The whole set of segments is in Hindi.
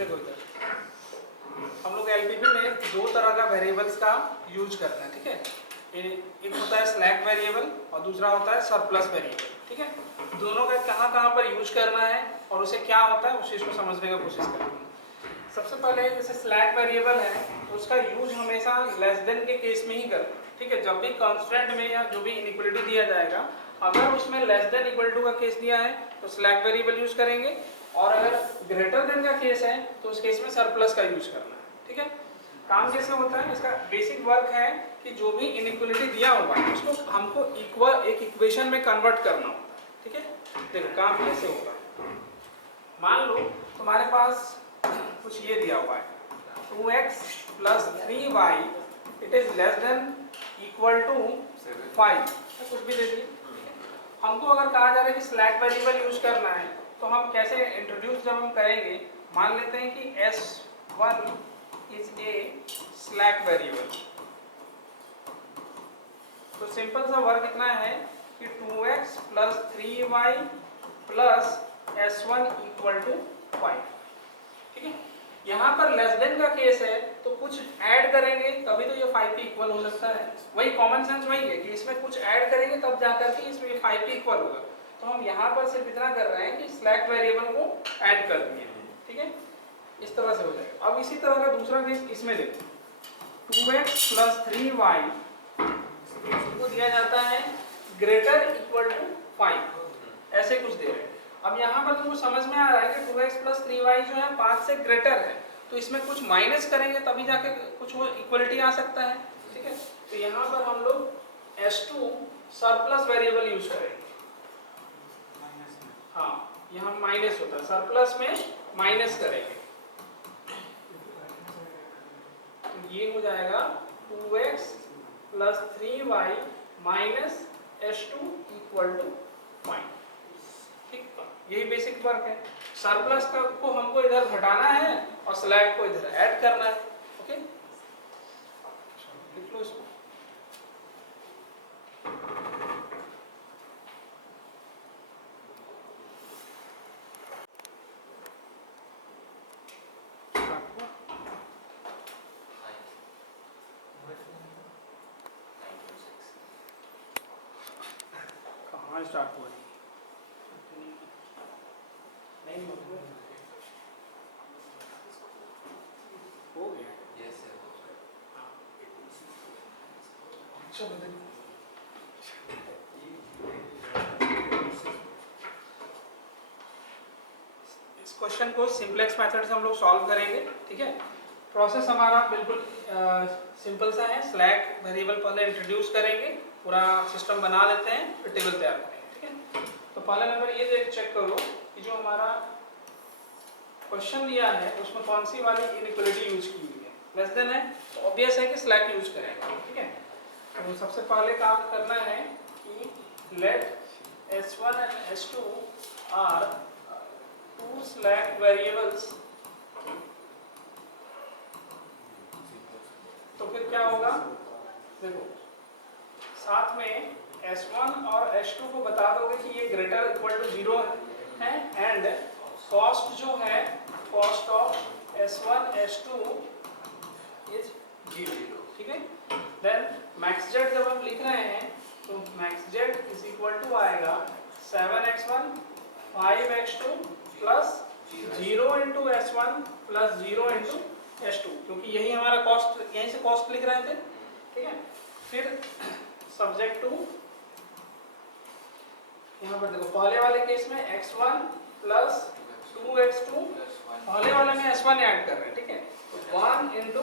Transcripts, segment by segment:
देखो इधर हम लोग एलपीपी में दो तरह का वेरिएबल्स का यूज करते हैं, ठीक है। एक होता है स्लैक वेरिएबल और दूसरा होता है सरप्लस वेरिएबल, ठीक है। दोनों का कहाँ कहाँ पर यूज करना है और उसे क्या होता है उस चीज़ को समझने का कोशिश करते हैं। सबसे पहले जैसे स्लैक वेरिएबल है तो उसका यूज हमेशा लेस देन के केस में ही करते हैं, ठीक है। जब भी कांस्टेंट में या जो भी इनइक्वालिटी दिया जाएगा, अगर उसमें लेस देन इक्वल टू का केस दिया है तो स्लैक वेरिएबल यूज करेंगे, और अगर ग्रेटर देन का केस है तो उस केस में सरप्लस का यूज करना है, ठीक है। काम कैसे होता है, इसका बेसिक वर्क है कि जो भी इनइक्वालिटी दिया हुआ है उसको हमको इक्वल एक इक्वेशन में कन्वर्ट करना होता है, ठीक है। देखो काम कैसे होगा, मान लो तुम्हारे पास कुछ ये दिया हुआ है 2x plus 3y it is less than equal to 5, कुछ भी दे दिए। हमको अगर कहा जा रहा है कि स्लैक वेरिएबल यूज करना है तो हम कैसे इंट्रोड्यूस जब हम करेंगे, मान लेते हैं कि s1 is a slack variable. तो सिंपल सा वर्क इतना है कि 2x plus 3y plus s1 equal to 5, ठीक है। यहाँ पर लेस देन का केस है तो कुछ ऐड करेंगे तभी तो ये 5 के इक्वल हो सकता है। वही कॉमन सेंस वही है कि इसमें कुछ ऐड करेंगे तब जाकर के इसमें 5 के इक्वल होगा। तो हम यहाँ पर सिर्फ इतना कर रहे हैं कि स्लैक वेरिएबल को ऐड कर दिए, ठीक है। इस तरह से हो जाएगा। अब इसी तरह का दूसरा केस इसमें देखो 2x plus 3y को दिया जाता है ग्रेटर इक्वल टू 5, ऐसे कुछ दे रहे हैं। अब यहाँ पर तुमको समझ में आ रहा है कि 2x plus 3y जो है 5 से ग्रेटर है, तो इसमें कुछ माइनस करेंगे तभी जाके कुछ वो इक्वलिटी आ सकता है, ठीक है। तो यहाँ पर हम लोग s2 सरप्लस वेरिएबल यूज करेंगे। हाँ, यहाँ माइनस होता है, सरप्लस में माइनस करेंगे तो ये हो जाएगा 2x plus 3y minus s2 equal to 5, ठीक। यही बेसिक वर्क है। सरप्लस को हमको इधर घटाना है और स्लैक को इधर ऐड करना है, ओके। लिख लो इसको। कहाँ स्टार्ट हुआ नहीं हो गया। इस क्वेश्चन को सिंपलेक्स मेथड से हम लोग सॉल्व करेंगे, ठीक है। प्रोसेस हमारा बिल्कुल सिंपल सा है। स्लैक वेरिएबल पहले इंट्रोड्यूस करेंगे, पूरा सिस्टम बना लेते हैं, फिर टेबल तैयार करेंगे, ठीक है। तो पहले नंबर ये देख चेक करो कि जो हमारा क्वेश्चन दिया है उसमें कौन सी वाली इनइक्वालिटी यूज की हुई है। लेस देन है तो ऑब्वियस है कि स्लैक यूज करेंगे, ठीक है। तो सबसे पहले काम करना है कि let s1 and s2 are two slack variables. तो फिर क्या होगा, देखो साथ में s1 और s2 को बता दोगे कि ये ग्रेटर इक्वल टू 0 है एंड कॉस्ट जो है cost of s1 s2 is 0, ठीक है। देन मैक्स जेड जब हम लिख रहे हैं तो max Z is equal to आएगा 7x1 5x2 plus 0 into s1 plus 0 into s2, क्योंकि यही हमारा कॉस्ट, यहीं से कॉस्ट लिख रहे थे, ठीक है। फिर सब्जेक्ट टू यहाँ पर देखो पहले वाले केस में x1 प्लस 2x2, पहले वाले में s1 ऐड कर रहे हैं, ठीक है। तो 1 इंटू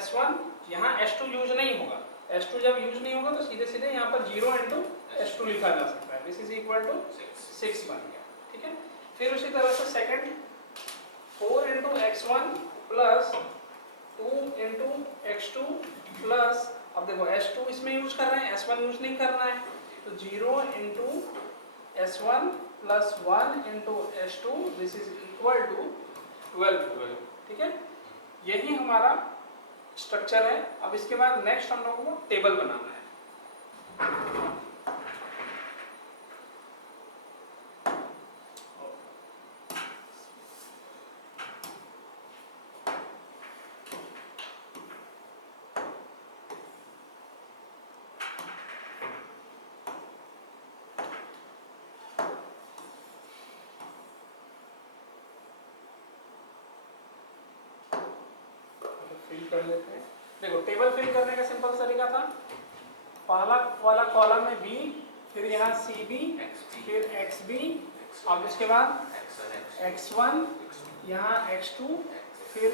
s1, यहाँ s2 यूज नहीं होगा। s2 जब यूज नहीं होगा तो सीधे सीधे यहाँ पर 0 इंटू s2 लिखा जा सकता है। दिस इज इक्वल टू 6 बन गया, ठीक है। फिर उसी तरह से second 4 into x1 plus 2 into x2 plus, अब देखो s2 इसमें यूज कर रहे हैं, s1 यूज नहीं करना है, तो 0 into s1 plus 1 into s2, this is equal to 12, ठीक है। यही हमारा स्ट्रक्चर है। अब इसके बाद नेक्स्ट हम लोगों को टेबल बनाना है। कर लेते हैं। देखो टेबल फिल करने का सिंपल तरीका था, पहला वाला कॉलम में बी, फिर यहाँ सी बी, फिर एक्स बी, अब उसके बाद x1, यहाँ x2, फिर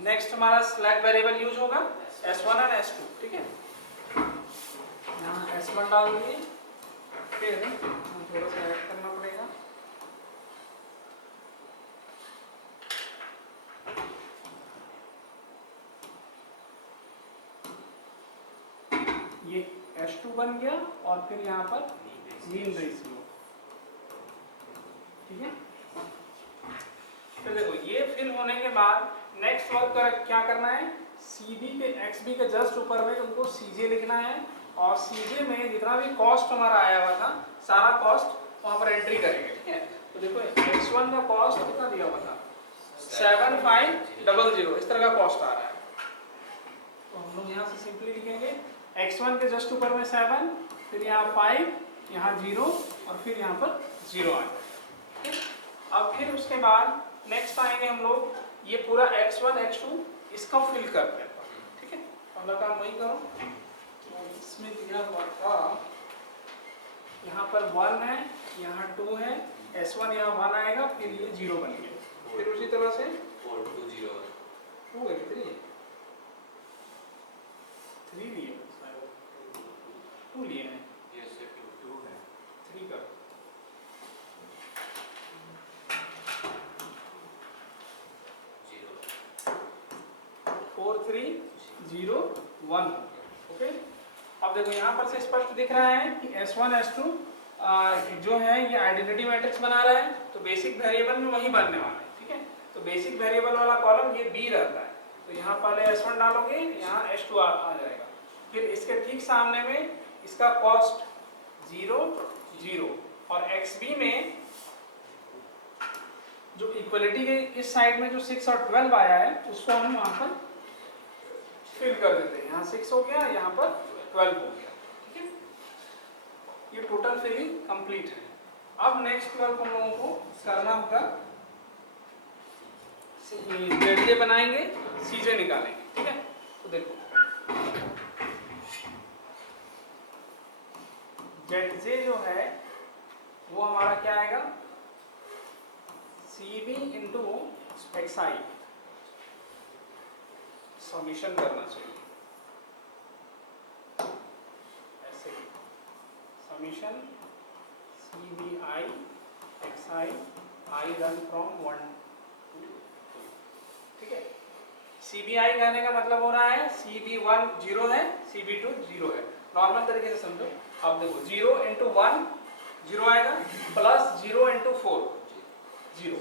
नेक्स्ट हमारा स्लैक वेरिएबल यूज होगा s1 और s2, ठीक है। यहाँ s1 डाल दिए, फिर थोड़ा सा ऐड करना पड़ेगा, ये s2 बन गया और फिर यहाँ पर मीन रेशियो, ठीक है। फिर देखो ये फिल होने के बाद नेक्स्ट वर्क क्या करना है, CB के XB के जस्ट ऊपर में उनको CJ लिखना है और CJ में जितना भी कॉस्ट हमारा आया हुआ था सारा कॉस्ट वहाँ पर एंट्री करेंगे, ठीक है। तो देखो x1 का कॉस्ट कितना दिया हुआ था 7500, इस तरह का कॉस्ट आ रहा है। तो हम लोग यहाँ से सिंपली लिखेंगे x1 के जस्ट ऊपर में 7, फिर यहाँ 5, यहाँ 0 और फिर यहाँ पर 0 आएगा। अब फिर उसके बाद नेक्स्ट आएंगे हम लोग, ये पूरा x1 x2 इसका फिल करते हैं, ठीक है। पहला काम वही करो, तो इसमें दिया हुआ था यहाँ पर 1 है, यहाँ 2 है, s1 यहाँ 1 आएगा, फिर ये 0 बन गया, फिर उसी तरह से 4 2 0 2 है, 3 है, 3 लिए 2 लिए हैं, ये से 2 है 3 का 4 3 0 1, ओके। अब देखो यहाँ पर से स्पष्ट दिख रहा है कि s1 s2 जो है ये आइडेंटिटी मैट्रिक्स बना रहा है, तो बेसिक वेरिएबल में वही बनने वाला है, ठीक है। तो बेसिक वेरिएबल वाला कॉलम ये b रहता है, तो यहाँ पहले s1 डालोगे, यहाँ s2 आ जाएगा, फिर इसके ठीक सामने में इसका कॉस्ट 0 0 और xb में जो इक्वलिटी के इस साइड में जो 6 और 12 आया है उसको हम वहाँ पर फिल कर देते हैं, यहाँ 6 हो गया, यहाँ पर 12 हो गया, ठीक है। ये टोटल फिलिंग कंप्लीट है। अब नेक्स्ट वर्क हम लोगों को करना होगा, ZJ बनाएंगे, CJ निकालेंगे, ठीक है। तो देखो ZJ जो है वो हमारा क्या आएगा, CB इंटू XI, समीशन करना चाहिए ऐसे ही, summation CBI XI I run from 1 to 2, ठीक है। CBI कहने का मतलब हो रहा है CB1 0 है, CB2 0 है, नॉर्मल तरीके से समझो। अब देखो 0 इंटू 1 0 आएगा, प्लस 0 इंटू 4 0,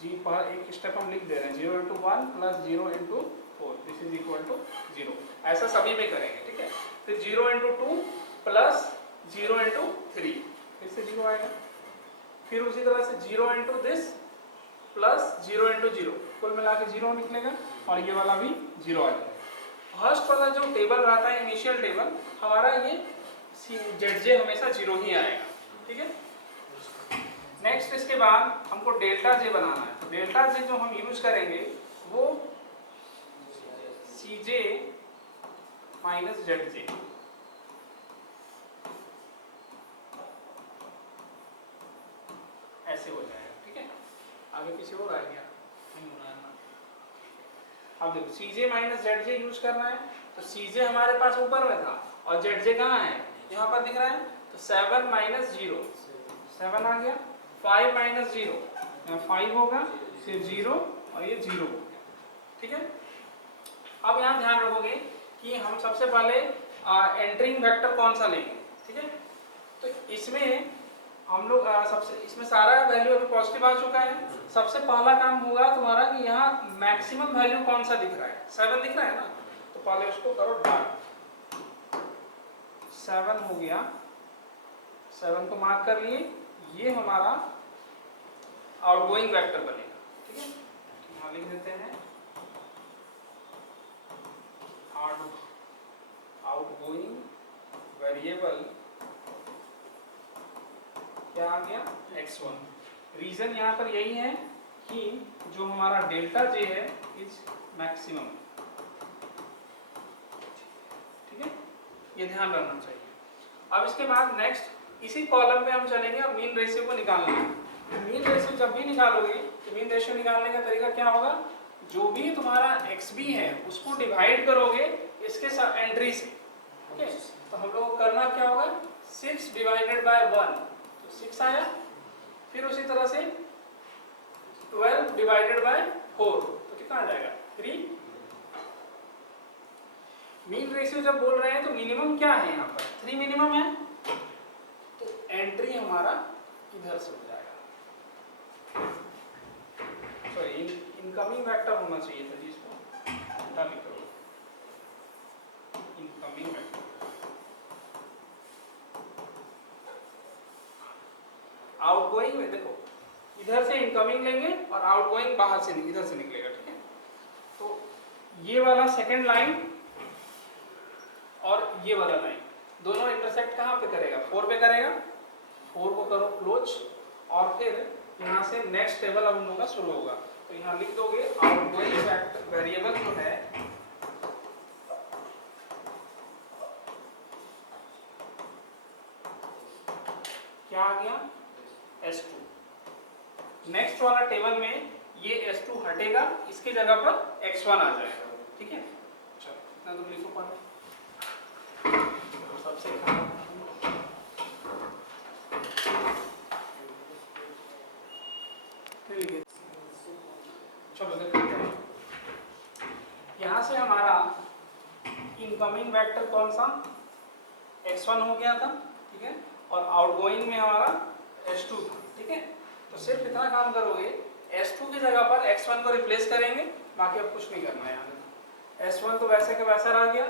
जी पर एक स्टेप हम लिख दे रहे हैं, 0 into 1 plus 0 into 4 this is equal to 0, ऐसा सभी में करेंगे, ठीक है। फिर 0 इंटू 2 प्लस 0 इंटू 3 फिर से 0 आएगा, फिर उसी तरह से 0 इंटू दिस प्लस 0 इंटू 0, कुल मिला के 0 निकलेगा और ये वाला भी 0 आ जाएगा। फर्स्ट वाला जो टेबल रहता है इनिशियल टेबल हमारा, ये ZJ हमेशा 0 ही आएगा, ठीक है। नेक्स्ट इसके बाद हमको डेल्टा J बनाना है, तो डेल्टा J जो हम यूज करेंगे वो CJ माइनस ZJ, ऐसे हो जाएगा, ठीक है। आगे पीछे हो रहा है क्या, नहीं हो रहा है ना। अब देखो CJ माइनस ZJ यूज करना है, तो CJ हमारे पास ऊपर में था और ZJ कहाँ है, यहाँ पर दिख रहा है, तो 7 माइनस 0 7 आ गया, 5 माइनस 0 यहाँ 5 होगा, फिर 0 और ये 0 हो गया, ठीक है। अब यहाँ ध्यान रखोगे कि हम सबसे पहले एंटरिंग वेक्टर कौन सा लेंगे, ठीक है। तो इसमें हम लोग इसमें सारा वैल्यू अभी पॉजिटिव आ चुका है, सबसे पहला काम होगा तुम्हारा कि यहाँ मैक्सिमम वैल्यू कौन सा दिख रहा है, 7 दिख रहा है ना, तो पहले उसको करो डार्क, 7 हो गया, 7 को मार्क कर लिए, ये हमारा आउटगोइंग वेक्टर बनेगा, ठीक है। यहाँ लिख देते हैं आउटगोइंग वेरिएबल क्या आ गया, x1। रीजन यहाँ पर यही है कि जो हमारा डेल्टा जे है इज मैक्सिमम, ठीक है, ये ध्यान रखना चाहिए। अब इसके बाद नेक्स्ट इसी कॉलम पे हम चलेंगे, अब मीन रेशियो को निकालना है। मीन रेशियो जब भी निकालोगे तो मीन रेशियो निकालने का तरीका क्या होगा, जो भी तुम्हारा XB है उसको डिवाइड करोगे इसके साथ एंट्री से, ठीक है। तो हम लोग को करना क्या होगा, 6 डिवाइडेड बाय 1 तो 6 आया, फिर उसी तरह से 12 डिवाइडेड बाय 4 तो कितना आ जाएगा 3। मीन रेशियो जब बोल रहे हैं तो मिनिमम क्या है यहाँ पर 3 मिनिमम है, तो एंट्री हमारा इधर से हो जाएगा। सॉरी इनकमिंग वेक्टर होना चाहिए था जी, इसको उल्टा लिखो, इनकमिंग वेक्टर। आउटगोइंग में देखो इधर से इनकमिंग लेंगे और आउटगोइंग बाहर से इधर से निकलेगा, ठीक है। तो ये वाला सेकंड लाइन और ये वाला लाइन दोनों इंटरसेक्ट कहाँ पे करेगा, 4 पे करेगा। 4 को करो क्लोज और फिर यहाँ से नेक्स्ट टेबल अब हम लोग का शुरू होगा। तो यहाँ लिख दोगे आउटगोइंग वेरिएबल जो है क्या आ गया S2। नेक्स्ट वाला टेबल में ये S2 हटेगा, इसकी जगह पर X1 आ जाएगा, ठीक है। चलो इतना तुम लिखो पढ़ो सबसे चलो देखो यहाँ से हमारा इनकमिंग वेक्टर कौन सा X1 हो गया था, ठीक है, और आउटगोइंग में हमारा S2 था, ठीक है। तो सिर्फ इतना काम करोगे, S2 की जगह पर X1 को रिप्लेस करेंगे, बाकी अब कुछ नहीं करना है। यहाँ S1 तो वैसे का वैसा रह गया,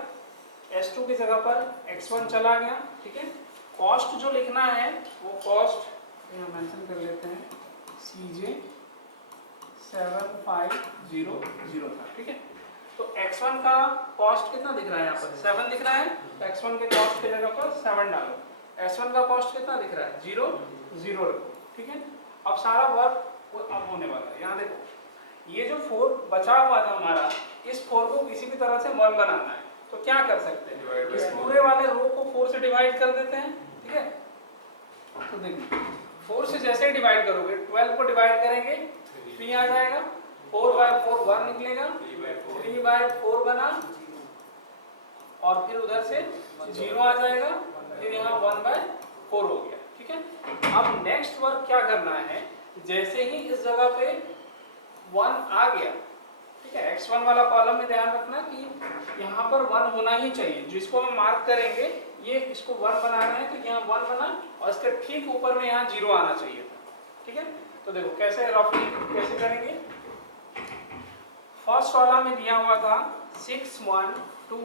S2 की जगह पर X1 चला गया, ठीक है। कॉस्ट जो लिखना है वो कॉस्ट यहाँ मेंशन कर लेते हैं, CJ 7500 था, ठीक है। तो X1 का कॉस्ट कितना दिख रहा है यहाँ पर 7 दिख रहा है, तो X1 के कॉस्ट की जगह पर 7 डालो। S1 का कॉस्ट कितना दिख रहा है 0 0 रखो, ठीक है। अब सारा वर्क अब होने वाला है। यहाँ देखो ये जो 4 बचा हुआ था हमारा, इस 4 को किसी भी तरह से 1 बनाना है, तो क्या कर सकते हैं, इस पूरे वाले रो को 4 से डिवाइड कर देते हैं, ठीक है। तो देखिए 4 से जैसे ही डिवाइड करोगे 12 को डिवाइड करेंगे 3 आ जाएगा, 4 बाय 4 1 निकलेगा, 3 बाय 4 बना और फिर उधर से 0 आ जाएगा, फिर यहाँ 1 बाय 4 हो गया, ठीक है। अब नेक्स्ट वर्क क्या करना है, जैसे ही इस जगह पे 1 आ गया, ठीक है, X1 वाला कॉलम में ध्यान रखना कि यहाँ पर 1 होना ही चाहिए, जिसको हम मार्क करेंगे ये इसको 1 बना रहे हैं तो यहाँ 1 बना और इसके ठीक ऊपर में यहाँ 0 आना चाहिए था, ठीक है। तो देखो कैसे रफली कैसे करेंगे, फर्स्ट वाला में दिया हुआ था 6 1 2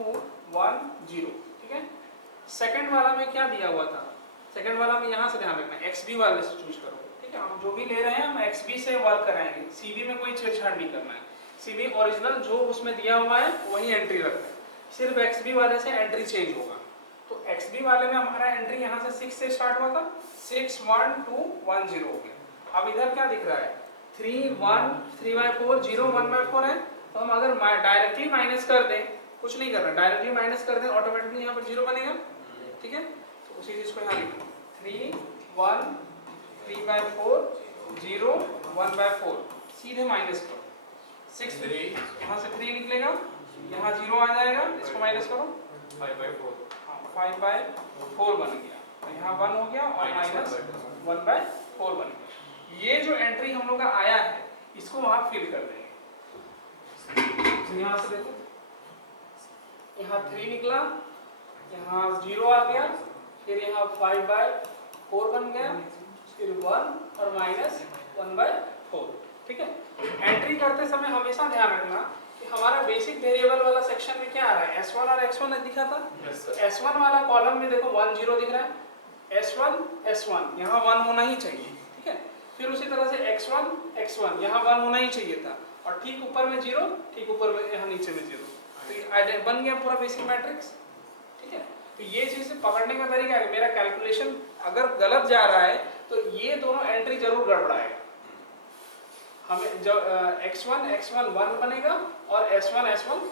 1 0, ठीक है। सेकंड वाला में क्या दिया हुआ था, सेकंड वाला में यहाँ से ध्यान रखना XB वाले से चूज करो, ठीक है। हम जो भी ले रहे हैं हम XB से वर्क कराएंगे, CB में कोई छेड़छाड़ नहीं करना है, CB ओरिजिनल जो उसमें दिया हुआ है वही एंट्री रखना है, सिर्फ XB वाले से एंट्री चेंज होगा। तो XB वाले में हमारा एंट्री यहाँ से 6 से स्टार्ट हुआ था, 6 1 2 1 0 हो गया। अब इधर क्या दिख रहा है 3 1 3 बाय 4 0 1 बाय 4 है, तो हम अगर डायरेक्टली माइनस कर दें, कुछ नहीं करना, डायरेक्टली माइनस कर दें ऑटोमेटिकली यहाँ पर 0 बनेगा, ठीक है। तो उसी चीज को यहाँ लिखो 3 1 3 बाय 4 0 1 बाय 4, सीधे माइनस करो 6 3, यहाँ से 3 निकलेगा, यहाँ 0 आ जाएगा, इसको माइनस करो 5 by 4, हाँ 5 बाय 4 बन गया, तो यहाँ 1 हो गया और माइनस 1 बाय 4 बन गया। ये जो एंट्री हम लोग का आया है इसको वहाँ फिल कर देंगे। तो यहाँ से देखो यहाँ 3 निकला, यहाँ 0 आ गया, फिर यहाँ 5 बाय 4 बन गया, फिर 1 और माइनस 1 बाय 4, ठीक है। एंट्री करते समय हमेशा ध्यान रखना कि हमारा बेसिक वेरिएबल वाला सेक्शन में क्या आ रहा है, S1 और X1 दिखा था, तो S1 वाला कॉलम में देखो 1 0 दिख रहा है, S1 यहाँ 1 होना ही चाहिए, ठीक है। फिर उसी तरह से X1 यहाँ 1 होना ही चाहिए था, और ठीक ऊपर में 0, ठीक ऊपर में यहाँ नीचे में 0, तो बन गया पूरा बेसिक मैट्रिक्स, ठीक है। तो ये चीज़ पकड़ने का तरीका है, मेरा कैलकुलेशन अगर गलत जा रहा है तो ये दोनों एंट्री जरूर गड़बड़ाएगा, हमें जो x1 1 बनेगा और s1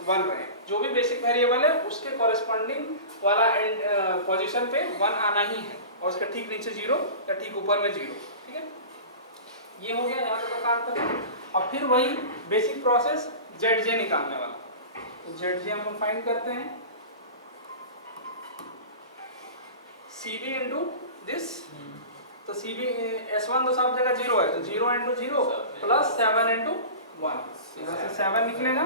1 रहे, जो भी बेसिक वेरिएबल है उसके कॉरेस्पॉन्डिंग वाला एंड पोजीशन पे 1 आना ही है, और उसके ठीक नीचे 0 या ठीक ऊपर में 0। ठीक है, ये हो गया यहाँ तक काम करना। अब फिर वही बेसिक प्रोसेस zj निकालने वाला, तो zj हम लोग फाइंड करते हैं cb इंटू दिस, तो cb s1 तो सब जगह 0 है, तो 0 इंटू 0 प्लस 7 इंटू 1, यहाँ से 7 निकलेगा,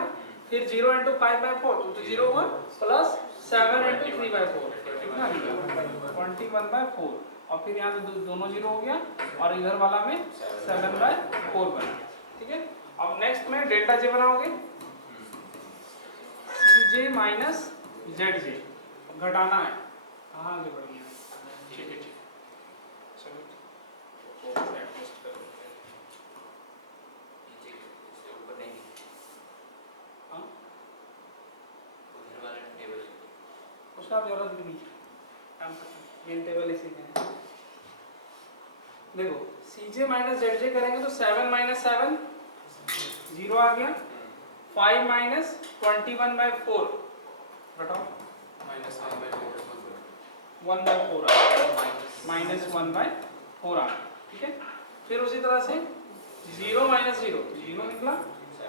फिर 0 इंटू 5/4 तो 0 हुआ, प्लस 7 इंटू 3/4 कितना निकला 21/4, और फिर यहाँ से दोनों 0 हो गया और इधर वाला में 7/4 बना। ठीक है, अब नेक्स्ट में डेल्टा जे बनाओगे, cj माइनस zj घटाना है, कहाँ आगे बढ़िया। ठीक है, ठीक, चलो एडजस्ट करो। इससे ऊपर नहीं, हाँ, उधर वाला टेबल उसका आप जरूरत भी नहीं है, काम करते हैं मेन टेबल इसी में है। देखो cj माइनस zj करेंगे तो 7 माइनस 7 0 आ गया, 5 माइनस 21/4 घटाओ -1/4 आ गया, -1/4 आ गया। ठीक है, फिर उसी तरह से 0 माइनस 0 तो 0 निकला,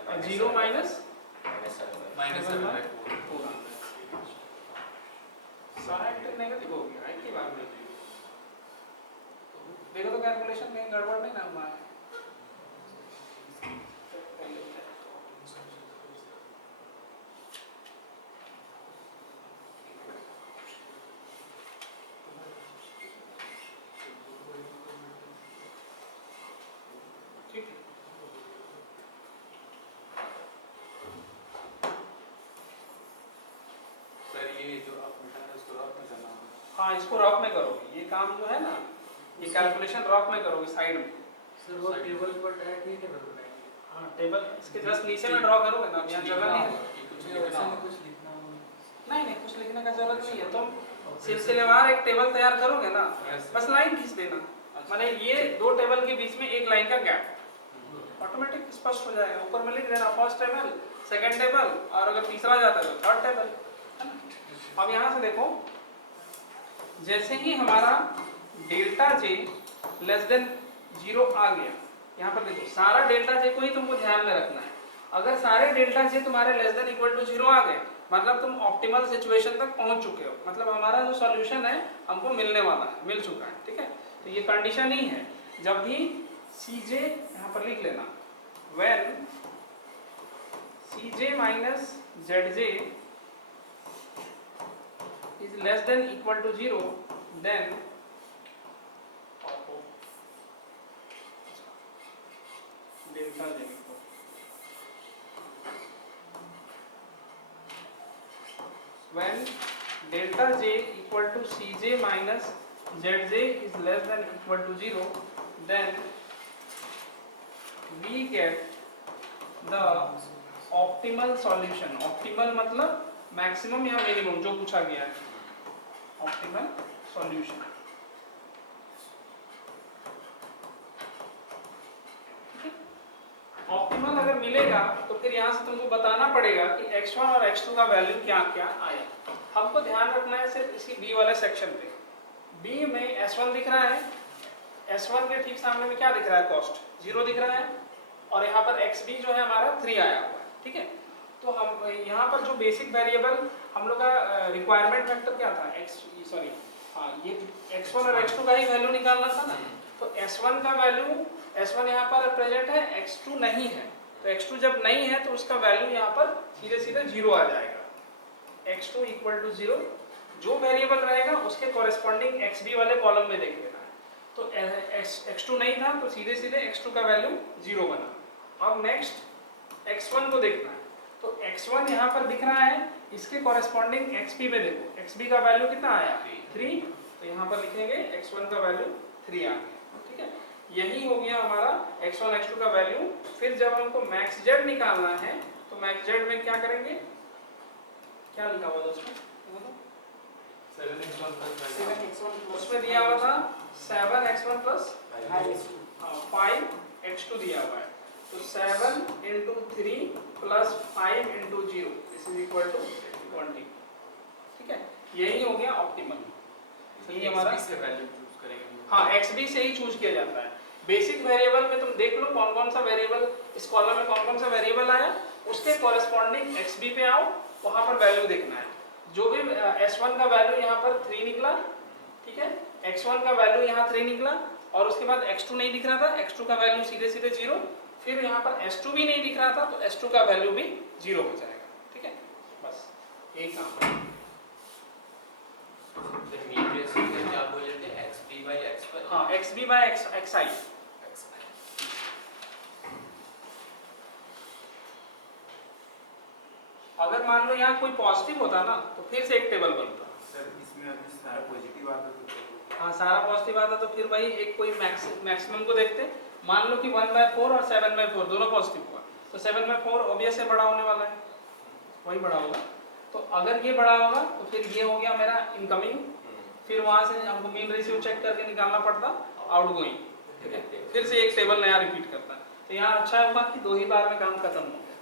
और 0 माइनस -7/4 आ गया। सारा इंटर नेगेटिव हो गया है, की बात नहीं। देखो तो कैलकुलेशन कहीं गड़बड़ नहीं ना हुआ है। ठीक है, सर ये जो आप बताया उसको रॉक में करना होगा। हाँ इसको रॉक में करोगे, ये काम जो है ना, ये कैलकुलेशन रॉक में करोगे साइड में। सर वो टेबल पर डायरेक्ट नहीं टेबल पर डायरेक्ट, हाँ टेबल इसके जस्ट नीचे में ड्रॉ करोगे ना, यहाँ जगह नहीं है। कुछ लिखना होगा, कुछ लिखना होगा। नहीं कुछ लिखने का जरूरत नहीं है, तुम सिलसिलेवार एक टेबल तैयार करोगे ना, बस लाइन खींच देना, माने ये दो टेबल के बीच में एक लाइन का गैप, ऑटोमेटिक स्पष्ट हो जाएगा। ऊपर में लिख देना फर्स्ट टेबल, सेकंड टेबल, और अगर तीसरा जाता है तो थर्ड टेबल, है ना। अब यहाँ से देखो, जैसे ही हमारा डेल्टा जे लेस देन 0 आ गया, यहाँ पर देखो सारा डेल्टा जे को ही तुमको ध्यान में रखना है। अगर सारे डेल्टा जे तुम्हारे लेस देन इक्वल टू 0 आ गए, मतलब तुम ऑप्टिमल सिचुएशन तक पहुंच चुके हो, मतलब हमारा जो सॉल्यूशन है हमको मिलने वाला है, मिल चुका है। ठीक है, तो ये कंडीशन ही है। जब भी cj यहाँ पर लिख लेना, when cj minus zj is less than equal to 0, then delta j लिखो, when delta j equal to cj minus zj is less than equal to 0, then we get the optimal solution। optimal मतलब maximum या minimum जो पूछा गया है, optimal solution। ऑप्टिमल अगर मिलेगा तो फिर यहाँ से तुमको बताना पड़ेगा कि x1 और x2 का वैल्यू क्या क्या आया। हमको ध्यान रखना है सिर्फ इसी b वाले सेक्शन पे। b में s1 दिख रहा है, s1 के ठीक सामने में क्या दिख रहा है, कॉस्ट 0 दिख रहा है, और यहाँ पर xb जो है हमारा 3 आया हुआ है। ठीक है, तो हम यहाँ पर जो बेसिक वेरिएबल हम लोग का रिक्वायरमेंट फैक्टर क्या था, ये x1 और x2 का ही वैल्यू निकालना था ना। तो s1 का वैल्यू, s1 यहाँ पर प्रेजेंट है, x2 नहीं है, तो x2 जब नहीं है तो उसका वैल्यू यहाँ पर सीधे सीधे 0 आ जाएगा। x2 इक्वल टू 0, जो वेरिएबल रहेगा उसके कॉरेस्पॉन्डिंग xb वाले कॉलम में देख लेना है। तो x2 नहीं था तो सीधे सीधे x2 का वैल्यू 0 बना। अब नेक्स्ट x1 को देखना है, तो x1 यहाँ पर दिख रहा है, इसके कॉरेस्पॉन्डिंग xb में देखो, xb का वैल्यू कितना आया 3, तो यहाँ पर लिखेंगे x1 का वैल्यू 3 आ गया। ठीक है, यही हो गया हमारा x1 x2 का वैल्यू। फिर जब हमको मैक्स जेड निकालना है तो मैक्स जेड में क्या करेंगे, क्या लिखा हुआ था उसमें, 7x1 उसमें दिया हुआ था 7x1 प्लस 5x2 दिया हुआ है। तो 7 into 3 plus 5 into 0 this is equal to 20। ठीक है, यही हो गया ऑप्टिमल। यही हमारा से वैल्यू चूज करेंगे। हाँ, XB से ही चूज किया जाता है। बेसिक वेरिएबल में तुम देख लो कौन कौन सा वेरिएबल इस कॉलम में कौन कौन सा वेरिएबल आया, उसके कॉरेस्पॉन्डिंग XB पे आओ, वहां पर वैल्यू देखना है। जो भी S1 का वैल्यू यहाँ पर 3 निकला, ठीक है, X1 का वैल्यू यहाँ 3 निकला, और उसके बाद X2 नहीं दिख रहा था, X2 का वैल्यू सीधे सीधे 0, फिर यहाँ पर S2 भी नहीं दिख रहा था तो S2 का वैल्यू भी 0 हो जाएगा। ठीक है, बस यही काम है। तो मीन रेशियो का क्या बोले थे, XB/X1? हाँ, XB/XI। अगर मान लो यहाँ कोई पॉजिटिव होता ना तो फिर से एक टेबल बनता। सर इसमें अभी सारा पॉजिटिव आता तो हाँ, सारा पॉजिटिव आता तो फिर भाई एक कोई मैक्सिमम को देखते। मान लो कि 1/4 और 7/4 दोनों पॉजिटिव हुआ, तो 7/4 ऑब्वियस है बड़ा होने वाला है, वही बड़ा होगा। तो अगर ये बड़ा होगा तो फिर ये हो गया मेरा इनकमिंग, फिर वहां से हमको मीन रेशियो चेक करके निकालना पड़ता आउटगोइंग। ठीक है, फिर से एक टेबल नया रिपीट करता। तो यहाँ अच्छा होगा कि 2 ही बार में काम खत्म हो गया।